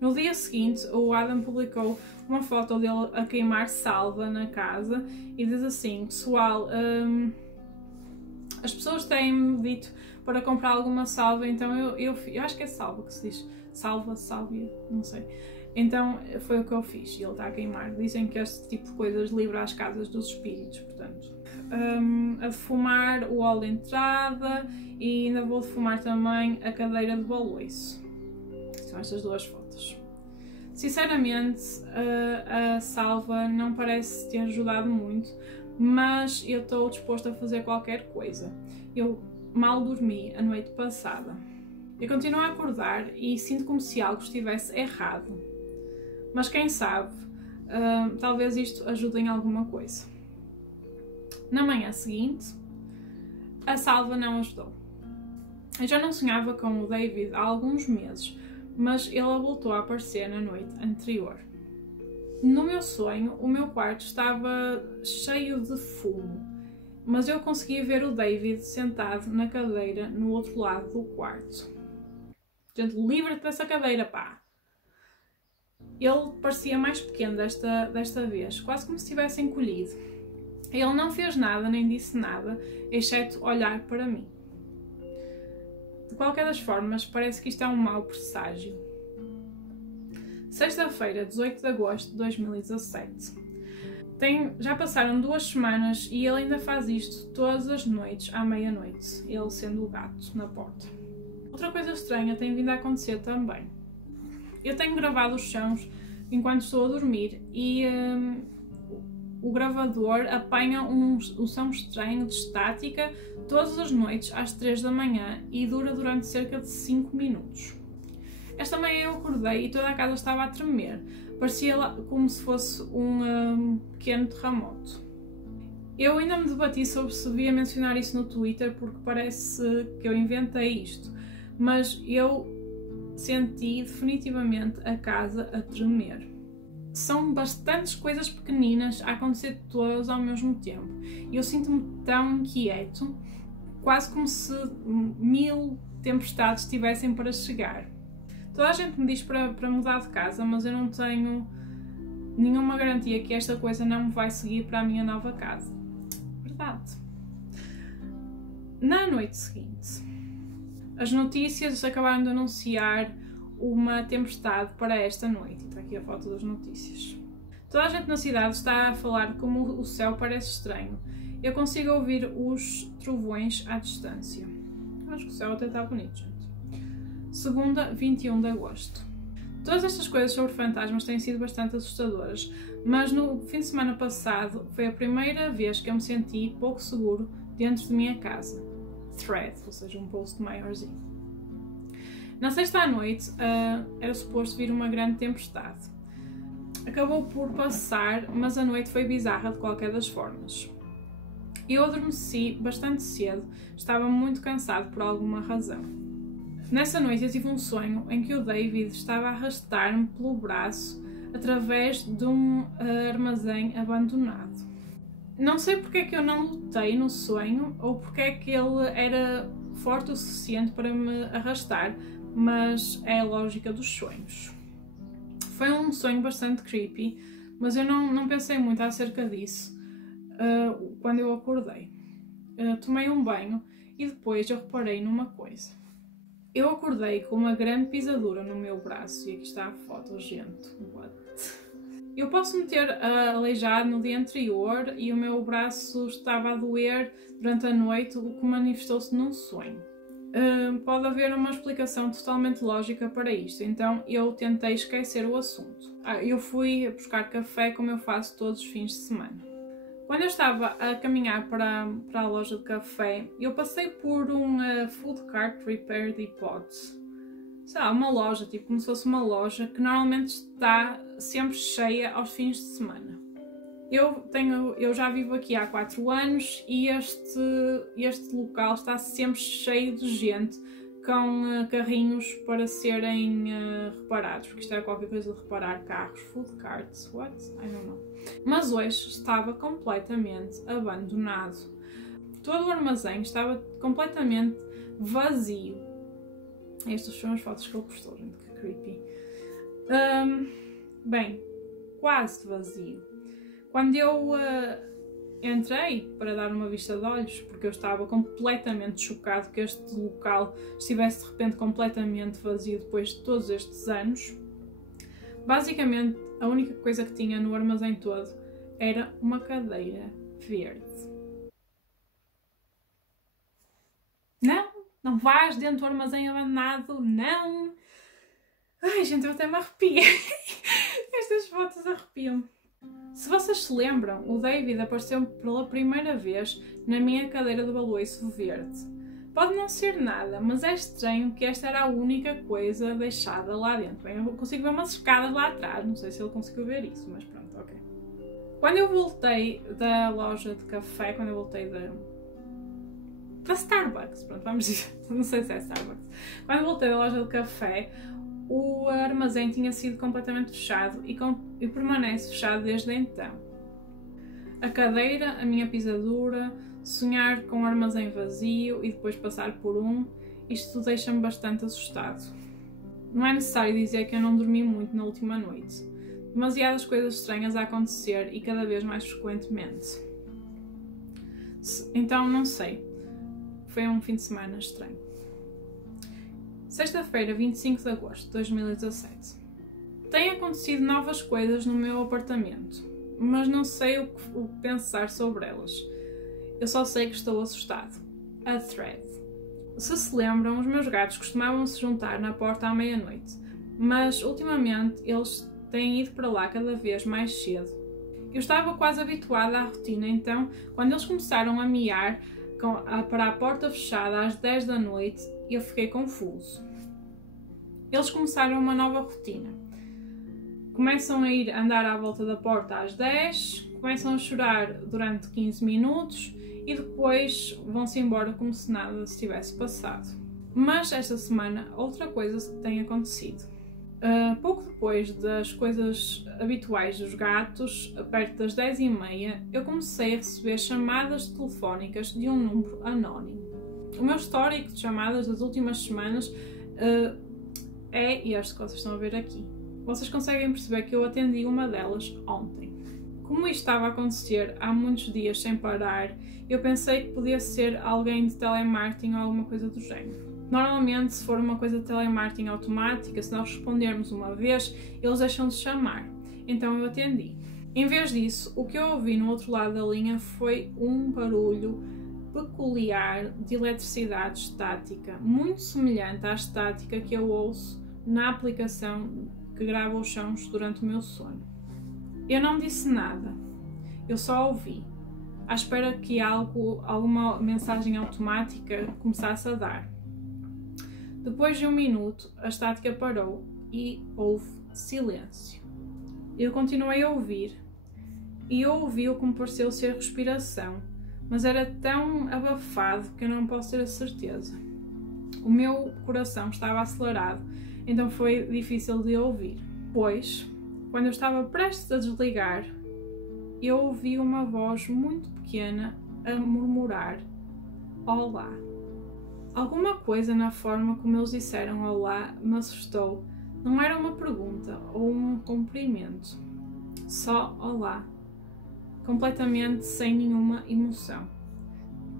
No dia seguinte, o Adam publicou uma foto dele a queimar salva na casa e diz assim: pessoal, as pessoas têm-me dito para comprar alguma salva, então eu acho que é salva que se diz, sálvia, não sei. Então foi o que eu fiz e ele está a queimar. Dizem que este tipo de coisas livra as casas dos espíritos, portanto. A defumar o hall de entrada e ainda vou defumar também a cadeira de baloiço. São estas duas fotos. Sinceramente, a salva não parece ter ajudado muito, mas eu estou disposta a fazer qualquer coisa. Eu mal dormi a noite passada. Eu continuo a acordar e sinto como se algo estivesse errado. Mas quem sabe, talvez isto ajude em alguma coisa. Na manhã seguinte, a salva não ajudou. Eu já não sonhava com o David há alguns meses, mas ele voltou a aparecer na noite anterior. No meu sonho, o meu quarto estava cheio de fumo, mas eu conseguia ver o David sentado na cadeira no outro lado do quarto. Gente, livra-te dessa cadeira, pá! Ele parecia mais pequeno desta vez, quase como se estivesse encolhido. Ele não fez nada nem disse nada, exceto olhar para mim. De qualquer das formas, parece que isto é um mau presságio. Sexta-feira, 18 de agosto de 2017. Já passaram 2 semanas e ele ainda faz isto todas as noites à meia-noite, ele sendo o gato na porta. Outra coisa estranha tem vindo a acontecer também. Eu tenho gravado os sons enquanto estou a dormir e o gravador apanha um som estranho de estática todas as noites às 3 da manhã e dura durante cerca de 5 minutos. Esta manhã eu acordei e toda a casa estava a tremer. Parecia como se fosse um pequeno terremoto. Eu ainda me debati sobre se devia mencionar isso no Twitter porque parece que eu inventei isto, mas eu senti definitivamente a casa a tremer. São bastantes coisas pequeninas a acontecer todas ao mesmo tempo. Eu sinto-me tão inquieto, quase como se 1000 tempestades estivessem para chegar. Toda a gente me diz para mudar de casa, mas eu não tenho nenhuma garantia que esta coisa não me vai seguir para a minha nova casa. Verdade. Na noite seguinte, as notícias acabaram de anunciar uma tempestade para esta noite. Está aqui a foto das notícias. Toda a gente na cidade está a falar de como o céu parece estranho. Eu consigo ouvir os trovões à distância. Acho que o céu até está bonito, gente. Segunda, 21 de agosto. Todas estas coisas sobre fantasmas têm sido bastante assustadoras, mas no fim de semana passado foi a primeira vez que eu me senti pouco seguro dentro de minha casa. Thread, ou seja, um post maiorzinho. Na sexta à noite era suposto vir uma grande tempestade. Acabou por passar, mas a noite foi bizarra de qualquer das formas. Eu adormeci bastante cedo, estava muito cansado por alguma razão. Nessa noite eu tive um sonho em que o David estava a arrastar-me pelo braço através de um armazém abandonado. Não sei porque é que eu não lutei no sonho ou porque é que ele era forte o suficiente para me arrastar, mas é a lógica dos sonhos. Foi um sonho bastante creepy, mas eu não pensei muito acerca disso quando eu acordei. Tomei um banho e depois eu reparei numa coisa. Eu acordei com uma grande pisadura no meu braço e aqui está a foto, gente. What? Eu posso me ter aleijado no dia anterior e o meu braço estava a doer durante a noite, o que manifestou-se num sonho. Pode haver uma explicação totalmente lógica para isto, então eu tentei esquecer o assunto. Eu fui buscar café como eu faço todos os fins de semana. Quando eu estava a caminhar para a loja de café, eu passei por um food cart repair depot. Sei lá, uma loja, tipo como se fosse uma loja que normalmente está sempre cheia aos fins de semana. Eu já vivo aqui há 4 anos e este local está sempre cheio de gente com carrinhos para serem reparados, porque isto é qualquer coisa de reparar carros, food carts, what? I don't know. Mas hoje estava completamente abandonado. Todo o armazém estava completamente vazio. Estas são as fotos que ele postou, gente, que creepy. Bem, quase vazio. Quando eu entrei para dar uma vista de olhos, porque eu estava completamente chocado que este local estivesse de repente completamente vazio depois de todos estes anos, basicamente a única coisa que tinha no armazém todo era uma cadeira verde. Não vais dentro do armazém abandonado, não! Ai, gente, eu até me arrepio. Estas fotos arrepiam-me. Se vocês se lembram, o David apareceu pela primeira vez na minha cadeira de baloiço verde. Pode não ser nada, mas é estranho que esta era a única coisa deixada lá dentro. Bem, eu consigo ver umas escadas lá atrás, não sei se ele conseguiu ver isso, mas pronto, ok. Quando eu voltei da loja de café, quando eu voltei da Starbucks, pronto, vamos dizer, não sei se é Starbucks. Quando eu voltei da loja de café, o armazém tinha sido completamente fechado e permanece fechado desde então. A cadeira, a minha pisadura, sonhar com um armazém vazio e depois passar por isto deixa-me bastante assustado. Não é necessário dizer que eu não dormi muito na última noite. Demasiadas coisas estranhas a acontecer e cada vez mais frequentemente. Então, não sei. Foi um fim de semana estranho. Sexta-feira, 25 de agosto de 2017. Têm acontecido novas coisas no meu apartamento, mas não sei o que pensar sobre elas. Eu só sei que estou assustado. A thread. Se lembram, os meus gatos costumavam se juntar na porta à meia-noite, mas ultimamente eles têm ido para lá cada vez mais cedo. Eu estava quase habituada à rotina, então, quando eles começaram a miar para a porta fechada às 10 da noite, eu fiquei confuso. Eles começaram uma nova rotina. Começam a ir andar à volta da porta às 10, começam a chorar durante 15 minutos e depois vão-se embora como se nada se tivesse passado. Mas esta semana outra coisa tem acontecido. Pouco depois das coisas habituais dos gatos, perto das 10h30, eu comecei a receber chamadas telefónicas de um número anónimo. O meu histórico de chamadas das últimas semanas é este que vocês estão a ver aqui. Vocês conseguem perceber que eu atendi uma delas ontem. Como isto estava a acontecer há muitos dias sem parar, eu pensei que podia ser alguém de telemarketing ou alguma coisa do género. Normalmente, se for uma coisa de telemarketing automática, se nós respondermos uma vez, eles deixam de chamar. Então eu atendi. Em vez disso, o que eu ouvi no outro lado da linha foi um barulho peculiar de eletricidade estática, muito semelhante à estática que eu ouço na aplicação que grava os sons durante o meu sono. Eu não disse nada, eu só ouvi, à espera que alguma mensagem automática começasse a dar. Depois de 1 minuto, a estática parou e houve silêncio. Eu continuei a ouvir e eu ouvi o que me pareceu ser respiração, mas era tão abafado que eu não posso ter a certeza. O meu coração estava acelerado, então foi difícil de ouvir. Pois, quando eu estava prestes a desligar, eu ouvi uma voz muito pequena a murmurar "Olá". Alguma coisa na forma como eles disseram "Olá" me assustou. Não era uma pergunta ou um cumprimento, só "Olá", completamente sem nenhuma emoção,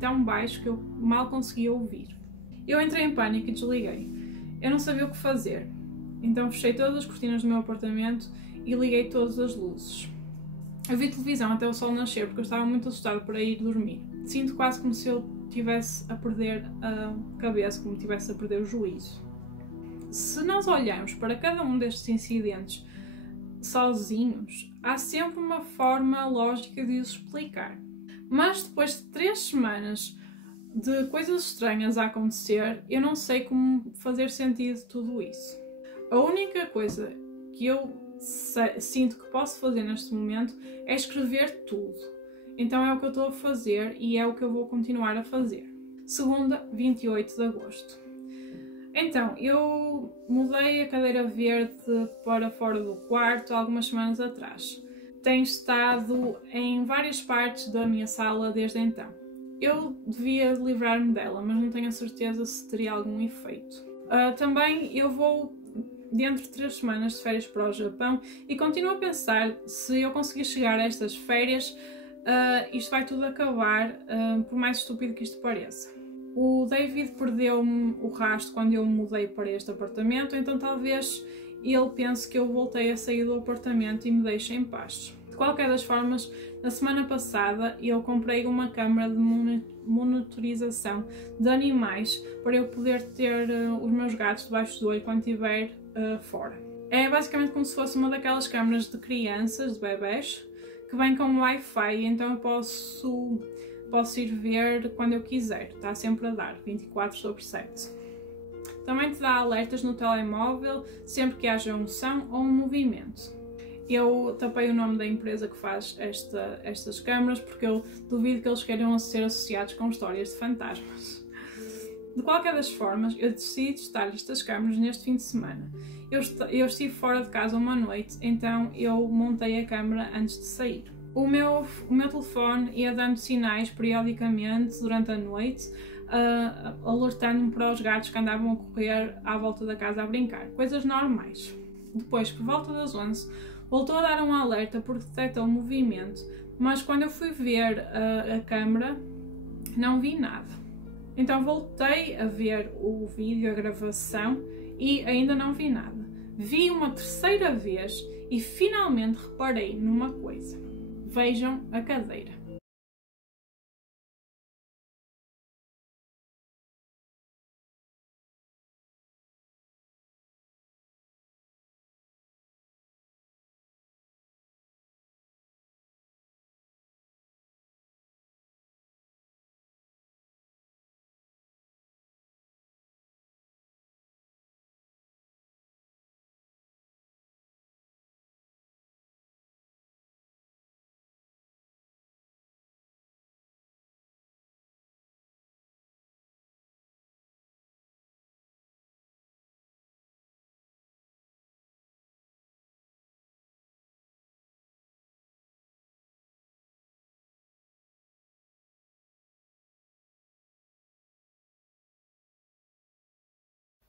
tão baixo que eu mal conseguia ouvir. Eu entrei em pânico e desliguei. Eu não sabia o que fazer, então fechei todas as cortinas do meu apartamento e liguei todas as luzes. Eu vi televisão até o sol nascer porque eu estava muito assustado para ir dormir. Sinto quase como se eu estivesse a perder a cabeça, como se estivesse a perder o juízo. Se nós olharmos para cada um destes incidentes sozinhos, há sempre uma forma lógica de os explicar. Mas depois de 3 semanas de coisas estranhas a acontecer, eu não sei como fazer sentido de tudo isso. A única coisa que eu sinto que posso fazer neste momento é escrever tudo. Então é o que eu estou a fazer e é o que eu vou continuar a fazer. Segunda, 28 de agosto. Então, eu mudei a cadeira verde para fora do quarto há algumas semanas atrás. Tem estado em várias partes da minha sala desde então. Eu devia livrar-me dela, mas não tenho a certeza se teria algum efeito. Também eu vou dentro de 3 semanas de férias para o Japão e continuo a pensar, se eu conseguir chegar a estas férias, isto vai tudo acabar, por mais estúpido que isto pareça. O David perdeu-me o rastro quando eu me mudei para este apartamento, então talvez ele pense que eu voltei a sair do apartamento e me deixe em paz. De qualquer das formas, na semana passada eu comprei uma câmara de monitorização de animais para eu poder ter os meus gatos debaixo do olho quando estiver fora. É basicamente como se fosse uma daquelas câmaras de crianças, de bebés, que vem com Wi-Fi, então eu posso ir ver quando eu quiser, está sempre a dar, 24/7. Também te dá alertas no telemóvel sempre que haja um som ou um movimento. Eu tapei o nome da empresa que faz estas câmaras porque eu duvido que eles queiram ser associados com histórias de fantasmas. De qualquer das formas, eu decidi testar estas câmaras neste fim de semana. Eu estive fora de casa uma noite, então eu montei a câmara antes de sair. O meu telefone ia dando sinais periodicamente durante a noite, alertando-me para os gatos que andavam a correr à volta da casa a brincar, coisas normais. Depois, por volta das 11, voltou a dar um alerta porque detecta o movimento, mas quando eu fui ver a câmera, não vi nada. Então voltei a ver o vídeo, a gravação, e ainda não vi nada. Vi uma terceira vez e finalmente reparei numa coisa. Vejam a cadeira.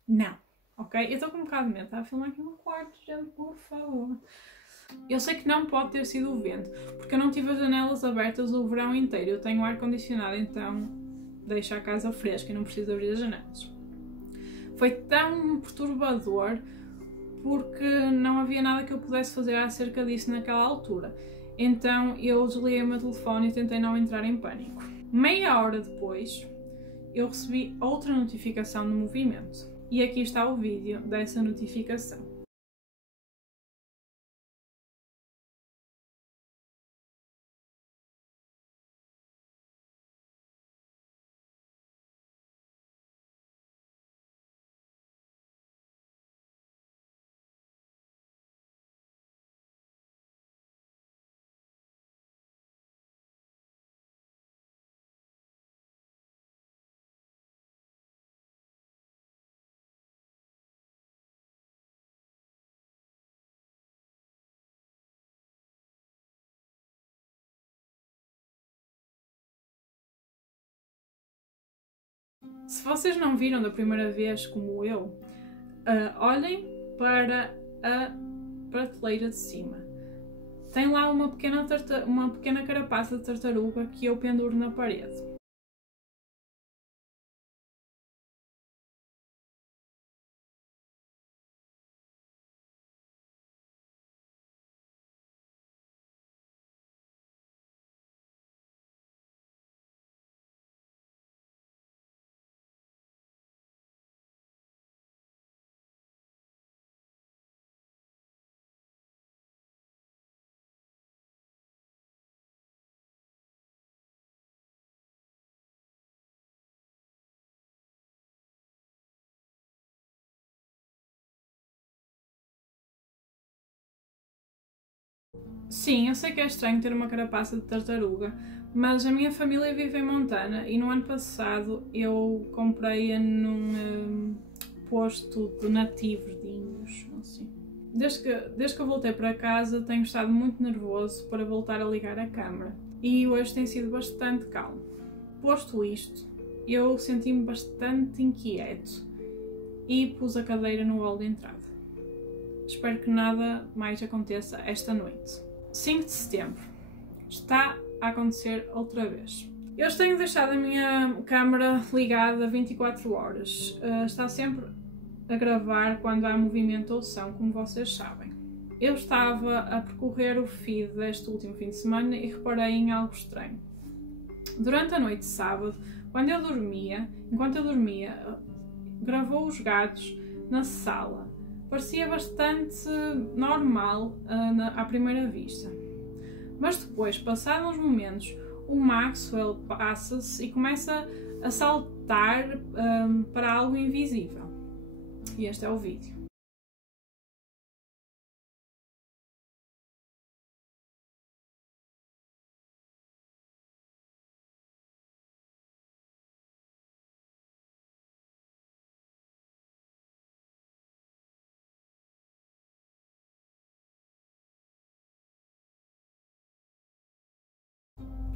Não, ok? Eu estou com um bocado de medo, está a filmar aqui no quarto, gente, por favor. Eu sei que não pode ter sido o vento, porque eu não tive as janelas abertas o verão inteiro. Eu tenho ar-condicionado, então deixa a casa fresca e não preciso abrir as janelas. Foi tão perturbador porque não havia nada que eu pudesse fazer acerca disso naquela altura. Então eu desliguei o meu telefone e tentei não entrar em pânico. Meia hora depois, eu recebi outra notificação de movimento. E aqui está o vídeo dessa notificação. Se vocês não viram da primeira vez como eu, olhem para a prateleira de cima. Tem lá uma pequena carapaça de tartaruga que eu penduro na parede. Sim, eu sei que é estranho ter uma carapaça de tartaruga, mas a minha família vive em Montana e no ano passado eu comprei-a num posto de nativos de índios, assim. Desde que eu voltei para casa tenho estado muito nervoso para voltar a ligar a câmara e hoje tem sido bastante calmo. Posto isto, eu senti-me bastante inquieto e pus a cadeira no hall de entrada. Espero que nada mais aconteça esta noite. 5 de setembro. Está a acontecer outra vez. Eu tenho deixado a minha câmera ligada 24 horas. Está sempre a gravar quando há movimento ou som, como vocês sabem. Eu estava a percorrer o feed deste último fim de semana e reparei em algo estranho. Durante a noite de sábado, enquanto eu dormia, gravou os gatos na sala. Parecia bastante normal à primeira vista. Mas depois, passados uns momentos, o Maxwell passa-se e começa a saltar para algo invisível. E este é o vídeo.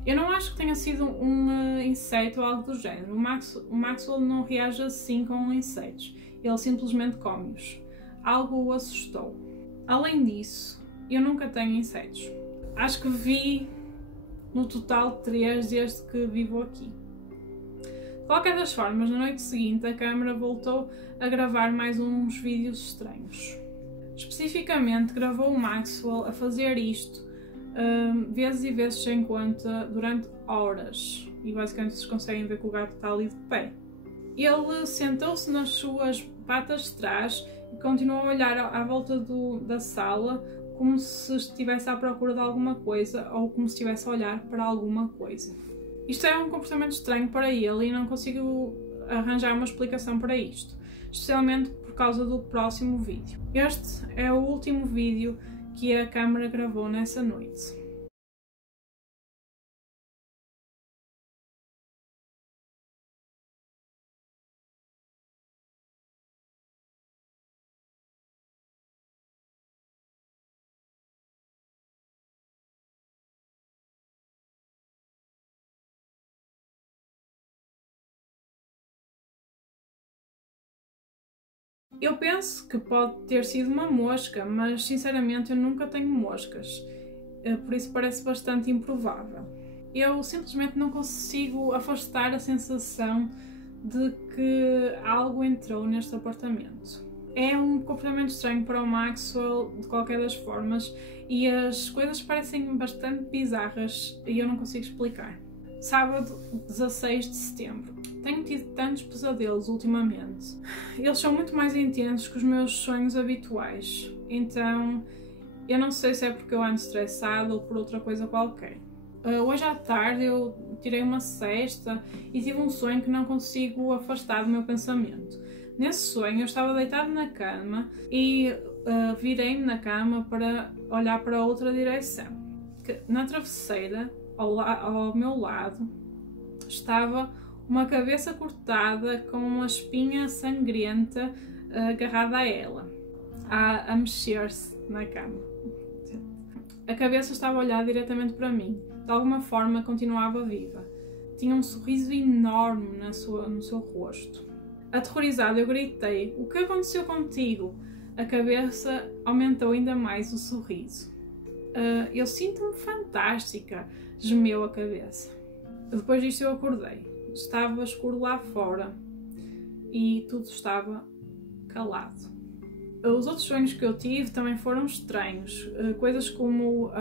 Eu não acho que tenha sido um inseto ou algo do género. O Maxwell não reage assim com insetos. Ele simplesmente come-os. Algo o assustou. Além disso, eu nunca tenho insetos. Acho que vi no total 3 desde que vivo aqui. De qualquer das formas, na noite seguinte a câmera voltou a gravar mais uns vídeos estranhos. Especificamente gravou o Maxwell a fazer isto vezes e vezes sem conta durante horas, e basicamente vocês conseguem ver que o gato está ali de pé. Ele sentou-se nas suas patas de trás e continuou a olhar à volta da sala como se estivesse à procura de alguma coisa ou como se estivesse a olhar para alguma coisa. Isto é um comportamento estranho para ele e não consigo arranjar uma explicação para isto, especialmente por causa do próximo vídeo. Este é o último vídeo que a câmera gravou nessa noite. Eu penso que pode ter sido uma mosca, mas sinceramente eu nunca tenho moscas, por isso parece bastante improvável. Eu simplesmente não consigo afastar a sensação de que algo entrou neste apartamento. É um comportamento estranho para o Maxwell de qualquer das formas e as coisas parecem bastante bizarras e eu não consigo explicar. Sábado, 16 de setembro. Tenho tido tantos pesadelos ultimamente. Eles são muito mais intensos que os meus sonhos habituais. Então, eu não sei se é porque eu ando estressada ou por outra coisa qualquer. Hoje à tarde eu tirei uma siesta e tive um sonho que não consigo afastar do meu pensamento. Nesse sonho eu estava deitado na cama e virei-me na cama para olhar para outra direção. Na travesseira, ao meu lado, estava uma cabeça cortada com uma espinha sangrenta agarrada a ela, a mexer-se na cama. A cabeça estava a olhar diretamente para mim, de alguma forma continuava viva. Tinha um sorriso enorme no seu rosto. Aterrorizada, eu gritei: "O que aconteceu contigo?" A cabeça aumentou ainda mais o sorriso. "Eu sinto-me fantástica", gemeu a cabeça. Depois disto eu acordei. Estava escuro lá fora e tudo estava calado. Os outros sonhos que eu tive também foram estranhos. Coisas como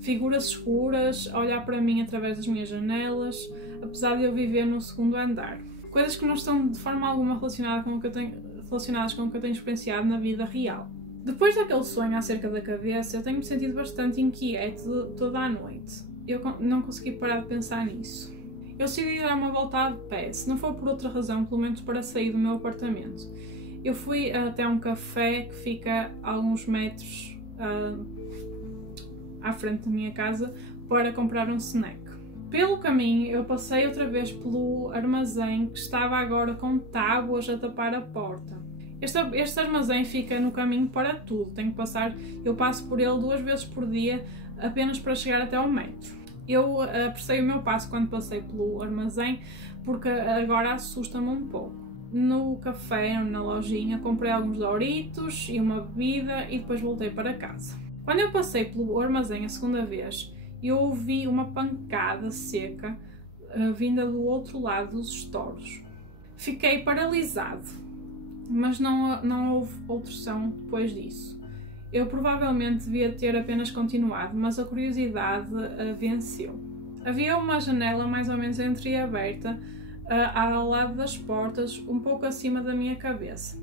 figuras escuras a olhar para mim através das minhas janelas, apesar de eu viver no segundo andar. Coisas que não estão de forma alguma relacionadas com o que eu tenho experienciado na vida real. Depois daquele sonho acerca da cabeça, eu tenho-me sentido bastante inquieto toda a noite. Eu não consegui parar de pensar nisso. Eu decidi dar uma volta a pé, se não for por outra razão, pelo menos para sair do meu apartamento. Eu fui até um café que fica a alguns metros à frente da minha casa para comprar um snack. Pelo caminho eu passei outra vez pelo armazém que estava agora com tábuas a tapar a porta. Este armazém fica no caminho para tudo, eu passo por ele 2 vezes por dia apenas para chegar até ao metro. Eu apressei o meu passo quando passei pelo armazém porque agora assusta-me um pouco. no café, na lojinha, comprei alguns Doritos e uma bebida e depois voltei para casa. Quando eu passei pelo armazém a segunda vez, eu ouvi uma pancada seca vinda do outro lado dos estouros. Fiquei paralisado, mas não houve outro som depois disso. Eu provavelmente devia ter apenas continuado, mas a curiosidade venceu. Havia uma janela mais ou menos entreaberta ao lado das portas, um pouco acima da minha cabeça.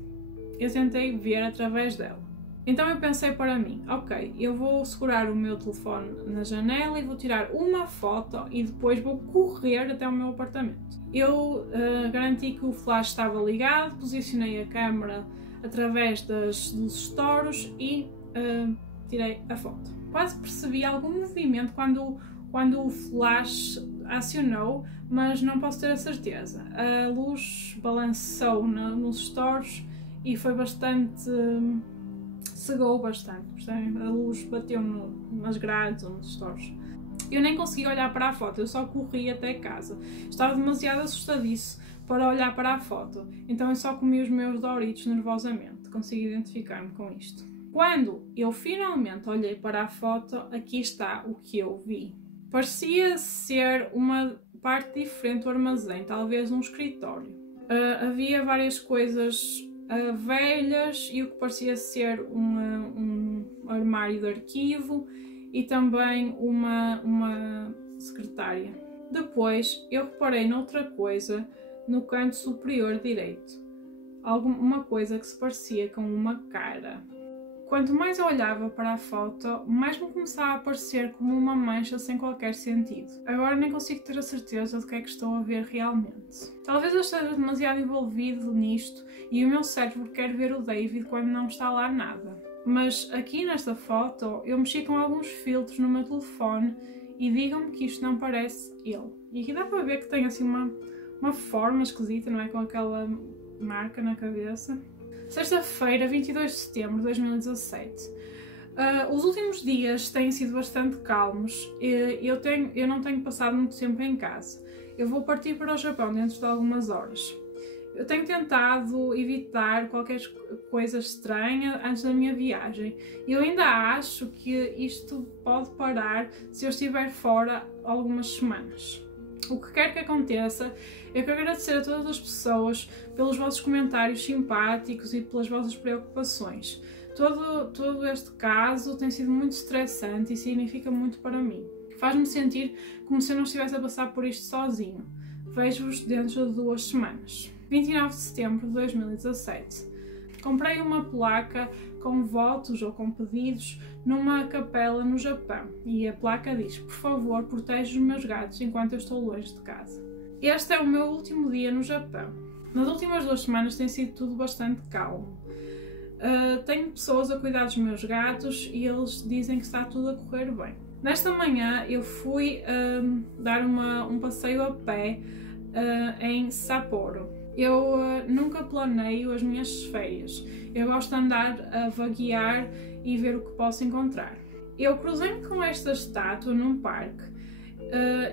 Eu tentei ver através dela. Então eu pensei para mim, ok, eu vou segurar o meu telefone na janela e vou tirar uma foto e depois vou correr até o meu apartamento. Eu garanti que o flash estava ligado, posicionei a câmera através dos estouros e tirei a foto. Quase percebi algum movimento quando o flash acionou, mas não posso ter a certeza. A luz balançou nos estouros e foi bastante... cegou bastante, percebem? A luz bateu nas grades ou nos estouros. Eu nem consegui olhar para a foto, eu só corri até casa. Estava demasiado assustadiço para olhar para a foto, então eu só comi os meus Doritos nervosamente. Consigo identificar-me com isto. Quando eu finalmente olhei para a foto, aqui está o que eu vi. Parecia ser uma parte diferente do armazém, talvez um escritório. Havia várias coisas velhas e o que parecia ser um armário de arquivo e também uma secretária. Depois eu reparei noutra coisa no canto superior direito, uma coisa que se parecia com uma cara. Quanto mais eu olhava para a foto, mais me começava a parecer como uma mancha sem qualquer sentido. Agora nem consigo ter a certeza do que é que estou a ver realmente. Talvez eu esteja demasiado envolvido nisto e o meu cérebro quer ver o David quando não está lá nada. Mas aqui nesta foto eu mexi com alguns filtros no meu telefone e digam-me que isto não parece ele. E aqui dá para ver que tem assim uma forma esquisita, não é? Com aquela marca na cabeça. Sexta-feira, 22 de setembro de 2017. Os últimos dias têm sido bastante calmos. Eu não tenho passado muito tempo em casa. Eu vou partir para o Japão dentro de algumas horas. Eu tenho tentado evitar qualquer coisa estranha antes da minha viagem. Eu ainda acho que isto pode parar se eu estiver fora algumas semanas. O que quer que aconteça, eu quero agradecer a todas as pessoas pelos vossos comentários simpáticos e pelas vossas preocupações. Todo este caso tem sido muito estressante e significa muito para mim. Faz-me sentir como se eu não estivesse a passar por isto sozinho. Vejo-vos dentro de 2 semanas. 29 de setembro de 2017. Comprei uma placa com votos ou com pedidos numa capela no Japão e a placa diz: por favor, proteja os meus gatos enquanto eu estou longe de casa. Este é o meu último dia no Japão. Nas últimas 2 semanas tem sido tudo bastante calmo. Tenho pessoas a cuidar dos meus gatos e eles dizem que está tudo a correr bem. Nesta manhã eu fui dar um passeio a pé em Sapporo. Eu nunca planeio as minhas férias. Eu gosto de andar a vaguear e ver o que posso encontrar. Eu cruzei-me com esta estátua num parque.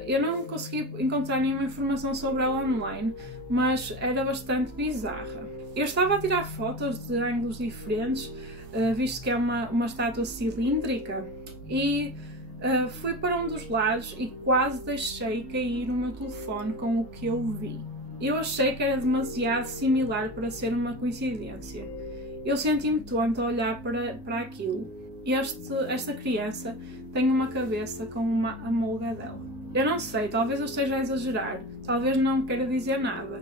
Eu não consegui encontrar nenhuma informação sobre ela online, mas era bastante bizarra. Eu estava a tirar fotos de ângulos diferentes, visto que é uma estátua cilíndrica, e fui para um dos lados e quase deixei cair o meu telefone com o que eu vi. Eu achei que era demasiado similar para ser uma coincidência. Eu senti-me tonta a olhar para aquilo. Esta criança tem uma cabeça com uma amolgadela. Eu não sei, talvez eu esteja a exagerar, talvez não queira dizer nada,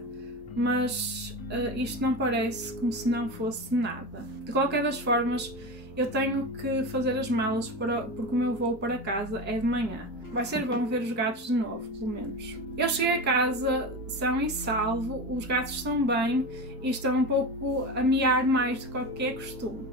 mas isto não parece como se não fosse nada. De qualquer das formas, eu tenho que fazer as malas porque o meu voo para casa é de manhã. Vai ser bom ver os gatos de novo, pelo menos. Eu cheguei a casa são e salvo, os gatos estão bem e estão um pouco a miar mais do que é costume.